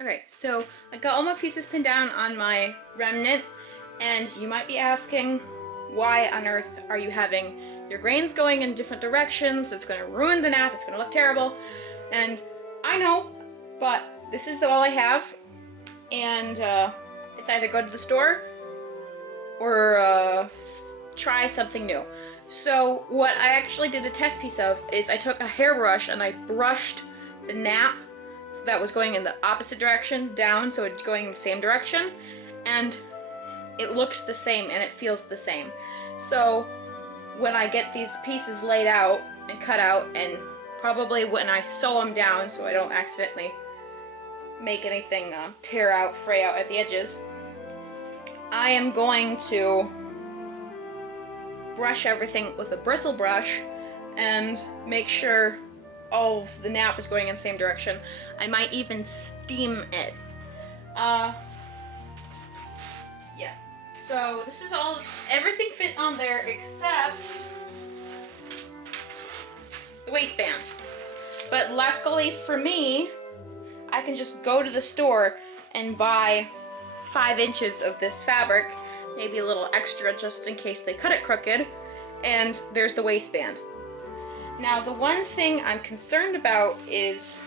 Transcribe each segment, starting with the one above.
Okay, so I got all my pieces pinned down on my remnant, and you might be asking, why on earth are you having your grains going in different directions? It's going to ruin the nap, it's going to look terrible. And I know, but this is all I have, and it's either go to the store or try something new. So what I actually did a test piece of is I took a hairbrush and I brushed the nap that was going in the opposite direction down, so it's going in the same direction, and it looks the same and it feels the same. So when I get these pieces laid out and cut out, and probably when I sew them down so I don't accidentally make anything tear out, fray out at the edges, I am going to brush everything with a bristle brush and make sure all of the nap is going in the same direction. I might even steam it. Yeah. So this is all, everything fit on there except the waistband. But luckily for me, I can just go to the store and buy 5 inches of this fabric, maybe a little extra just in case they cut it crooked, and there's the waistband. Now the one thing I'm concerned about is,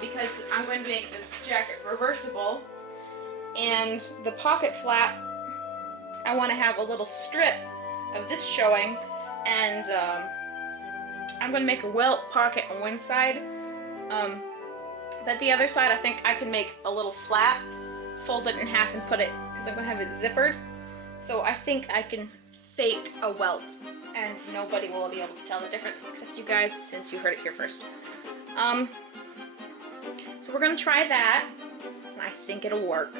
because I'm going to make this jacket reversible, and the pocket flap, I want to have a little strip of this showing, and I'm going to make a welt pocket on one side, but the other side I think I can make a little flap, fold it in half and put it, because I'm going to have it zippered, so I think I can fake a welt and nobody will be able to tell the difference except you guys, since you heard it here first. So we're gonna try that, and I think it'll work.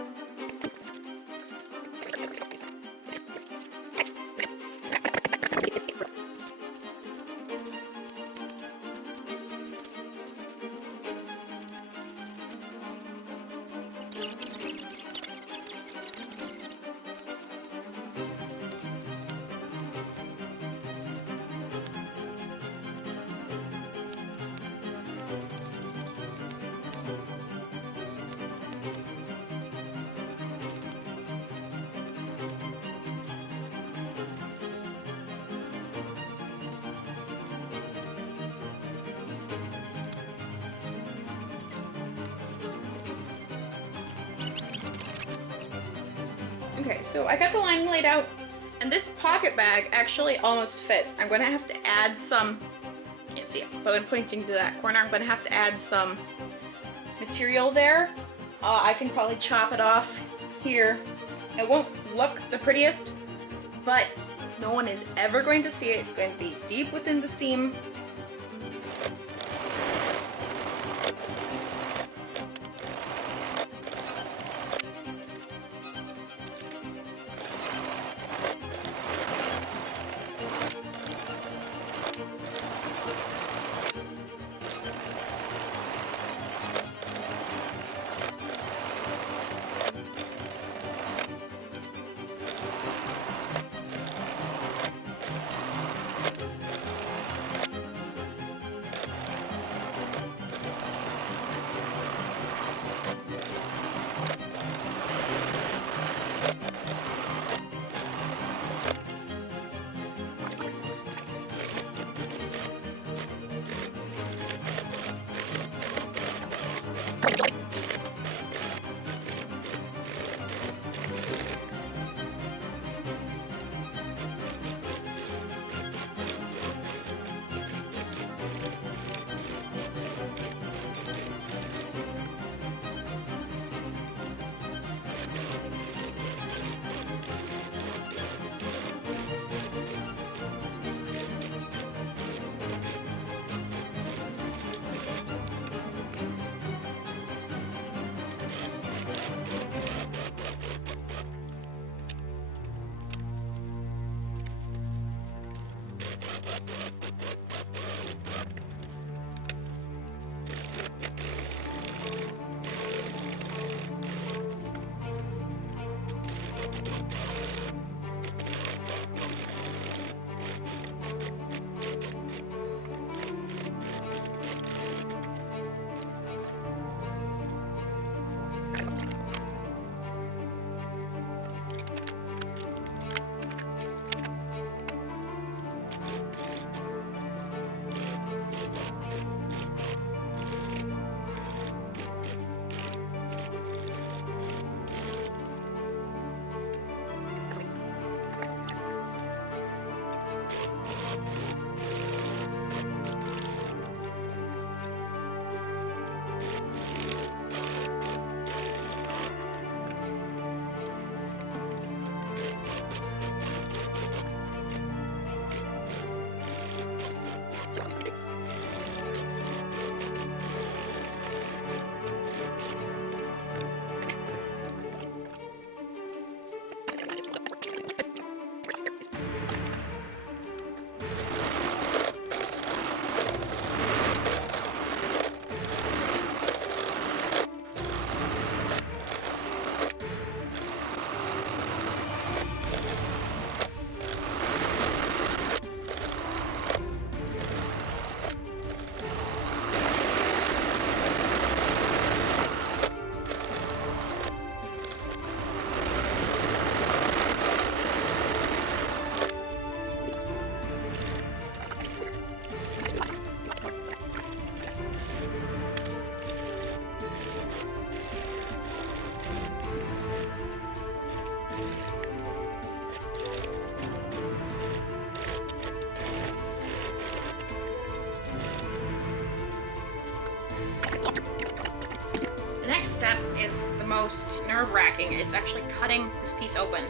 Okay, so I got the lining laid out, and this pocket bag actually almost fits. I'm gonna have to add some, can't see it, but I'm pointing to that corner. I'm gonna have to add some material there. I can probably chop it off here. It won't look the prettiest, but no one is ever going to see it. It's going to be deep within the seam. The next step is the most nerve-wracking. It's actually cutting this piece open,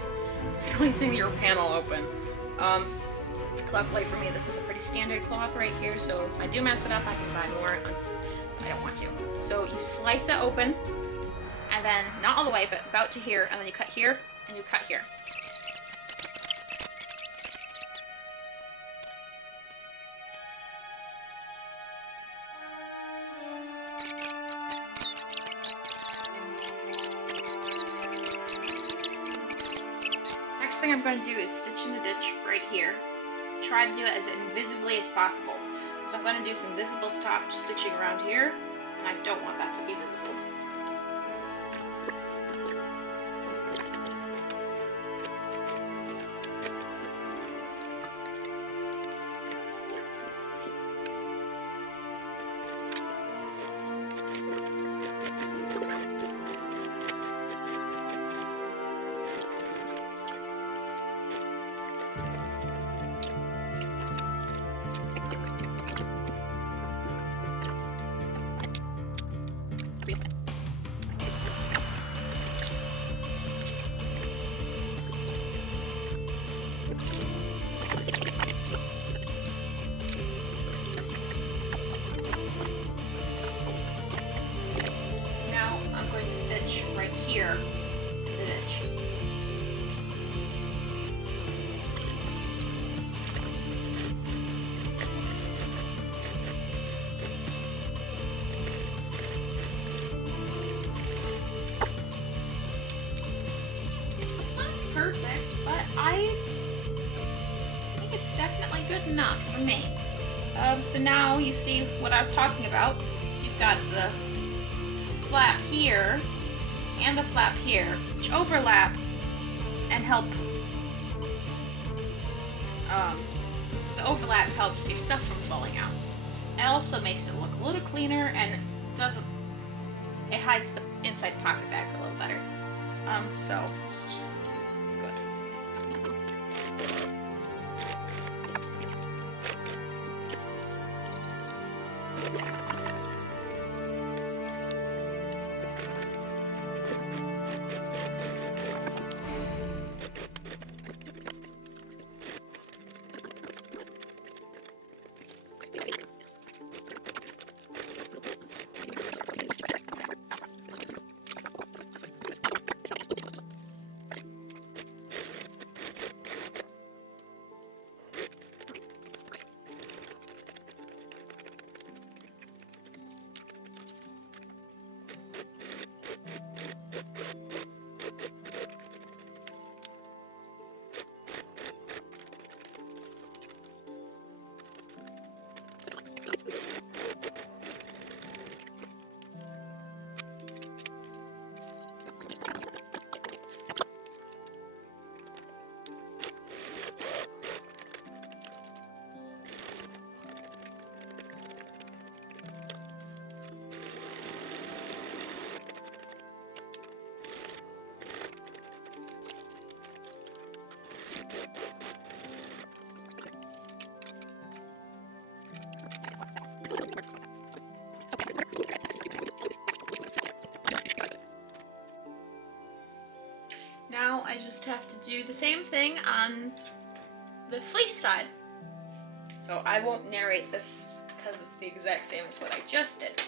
slicing your panel open. Luckily for me, this is a pretty standard cloth right here, so if I do mess it up, I can buy more. I don't want to. So you slice it open, and then not all the way, but about to here, and then you cut here, and you cut here. Next thing I'm going to do is stitch in the ditch right here. Try to do it as invisibly as possible, because I'm going to do some visible stop stitching around here, and I don't want that to be visible. Now I'm going to stitch right here in the ditch. It's not perfect, but I think it's definitely good enough for me. So now you see what I was talking about. You've got the flap here and the flap here, which overlap and help. The overlap helps your stuff from falling out. It also makes it look a little cleaner, and it hides the inside pocket back a little better. So good. I just have to do the same thing on the fleece side. So I won't narrate this because it's the exact same as what I just did.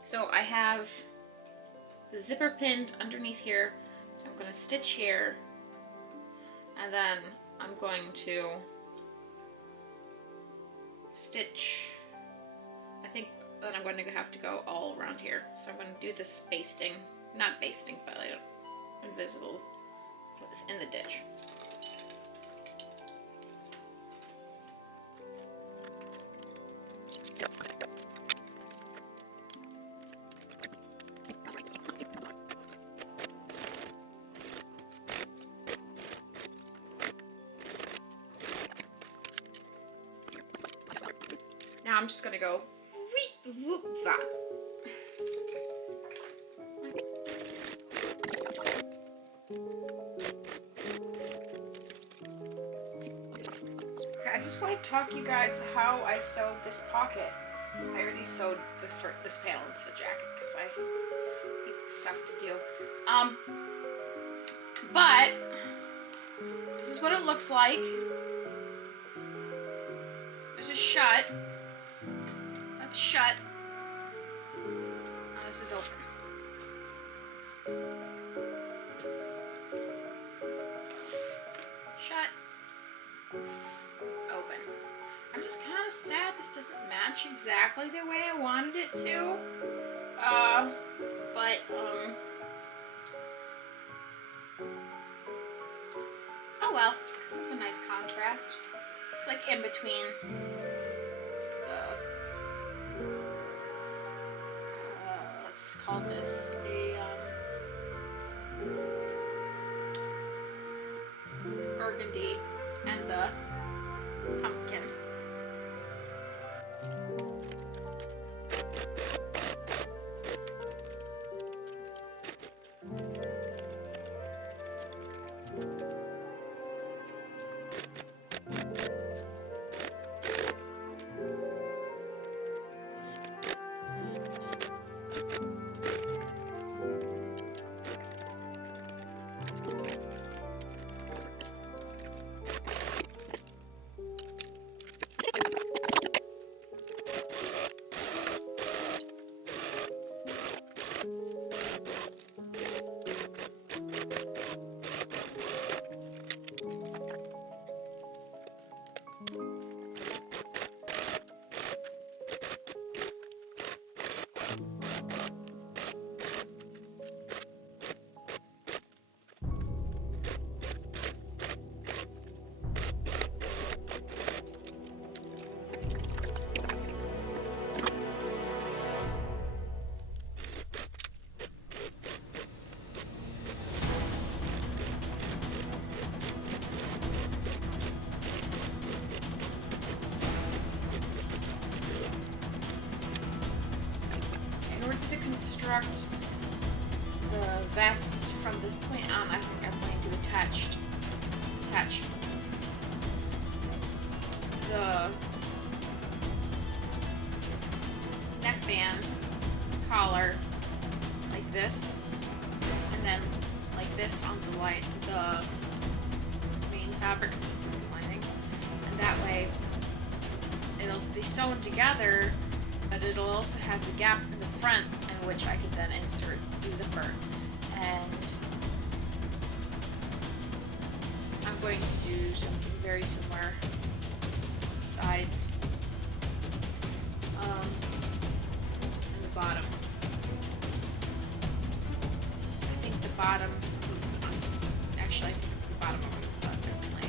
So I have the zipper pinned underneath here, so I'm going to stitch here, and then I'm going to stitch, I think that I'm going to have to go all around here. So I'm going to do this basting, not basting, but like invisible in the ditch. Now I'm just gonna go weep, whoop, va. Okay, I just want to talk you guys how I sewed this pocket. I already sewed this panel into the jacket because I hate stuff to do. But this is what it looks like. This is shut. That's shut. Now this is open. Shut. Open. I'm just kind of sad this doesn't match exactly the way I wanted it to. Oh well, it's kind of a nice contrast. It's like in between let's call this a burgundy and the pumpkin. Construct the vest from this point on. I think I'm going to attach the neckband collar like this, and then like this on the main fabric, because this is the lining, and that way it'll be sewn together, but it'll also have the gap in the front in which I could then insert the zipper. And I'm going to do something very similar sides and the bottom. I think the bottom. Actually, I think the bottom will come differently.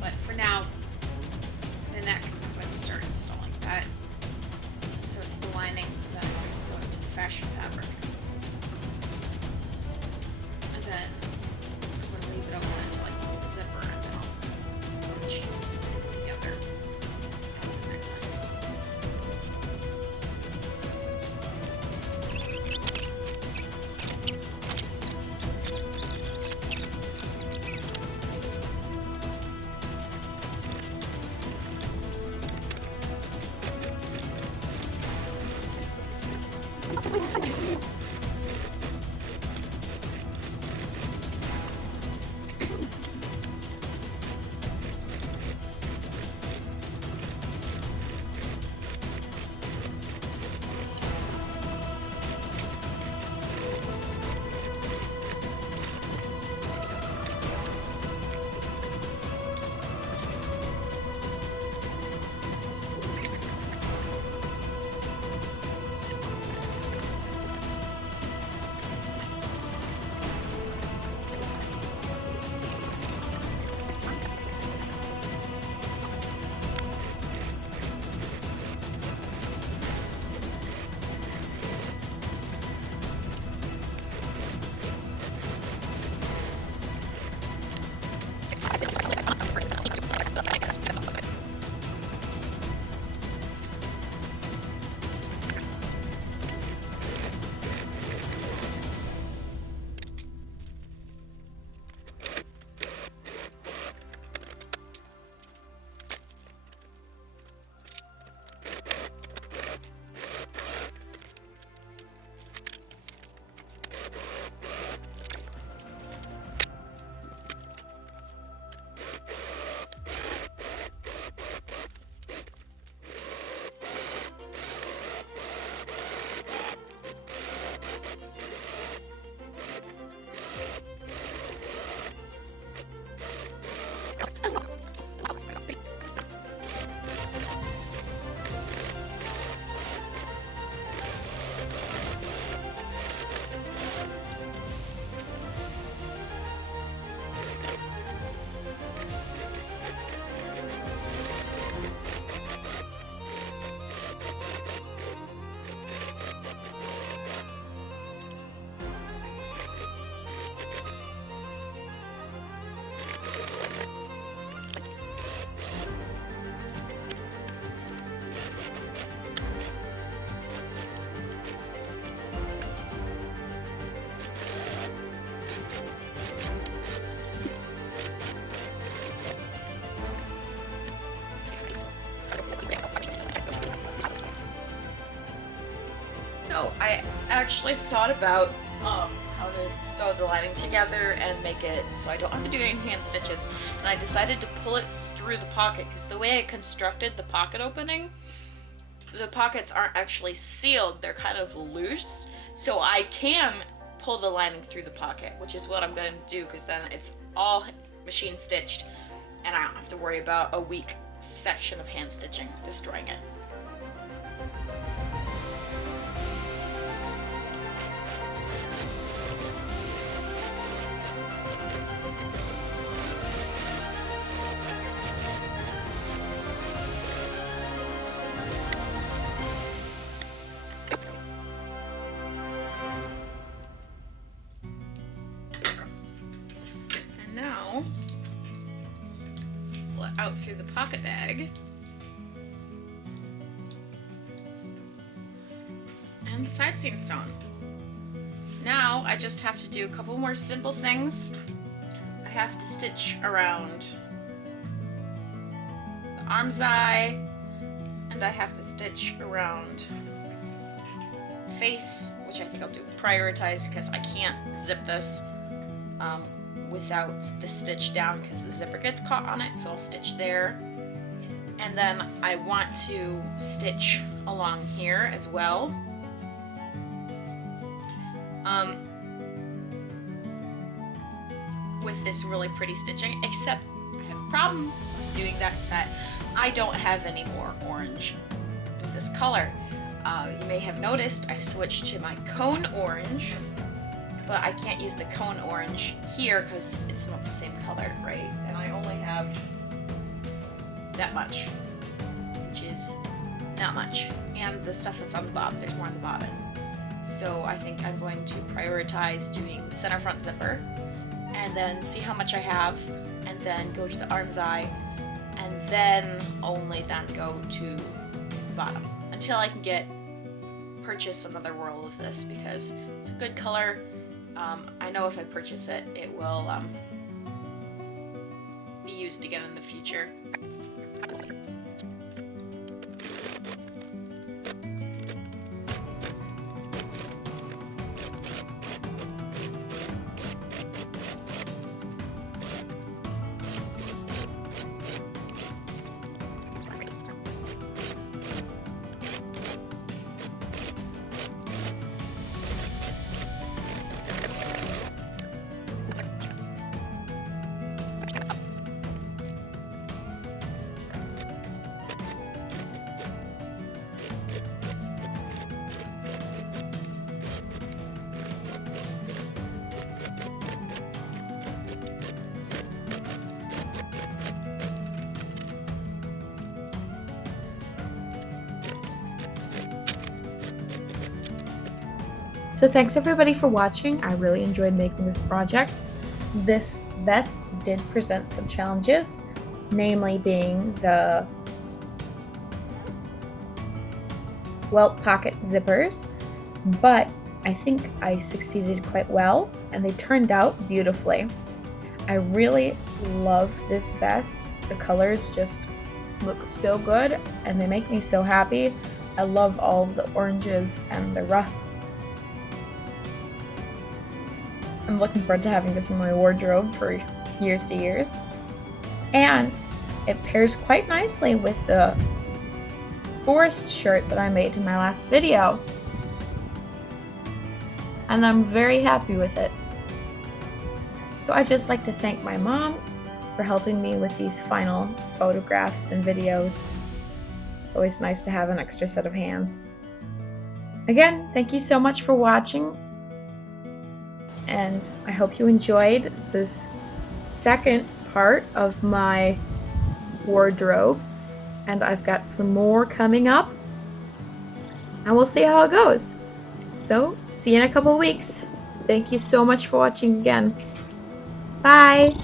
But for now, the neck, I'm going to start installing that. So it's the lining, then I'm going to sew it to the fashion fabric. And then I'm going to leave it open until I pull the zipper, and then I'll stitch it together. So I actually thought about how to sew the lining together and make it so I don't have to do any hand stitches, and I decided to pull it through the pocket because the way I constructed the pocket opening, the pockets aren't actually sealed, they're kind of loose, so I can pull the lining through the pocket, which is what I'm going to do because then it's all machine stitched and I don't have to worry about a weak section of hand stitching destroying it. Now, pull it out through the pocket bag. And the side seam sewn. Now I just have to do a couple more simple things. I have to stitch around the arm's eye, and I have to stitch around face, which I think I'll do prioritize because I can't zip this without the stitch down because the zipper gets caught on it, so I'll stitch there. And then I want to stitch along here as well. With this really pretty stitching, except I have a problem doing that, is that I don't have any more orange in this color. You may have noticed I switched to my cone orange but I can't use the cone orange here because it's not the same color, right? And I only have that much, which is not much. And the stuff that's on the bottom, there's more on the bottom. So I think I'm going to prioritize doing the center front zipper and then see how much I have and then go to the arm's eye and then only then go to the bottom until I can purchase another roll of this because it's a good color. I know if I purchase it, it will be used again in the future. So thanks everybody for watching. I really enjoyed making this project. This vest did present some challenges, namely being the welt pocket zippers, but I think I succeeded quite well and they turned out beautifully. I really love this vest. The colors just look so good and they make me so happy. I love all the oranges and the rusts. I'm looking forward to having this in my wardrobe for years to years. And it pairs quite nicely with the forest shirt that I made in my last video. And I'm very happy with it. So I'd just like to thank my mom for helping me with these final photographs and videos. It's always nice to have an extra set of hands. Again, thank you so much for watching. And I hope you enjoyed this second part of my wardrobe. And I've got some more coming up. And we'll see how it goes. So, see you in a couple of weeks. Thank you so much for watching again. Bye!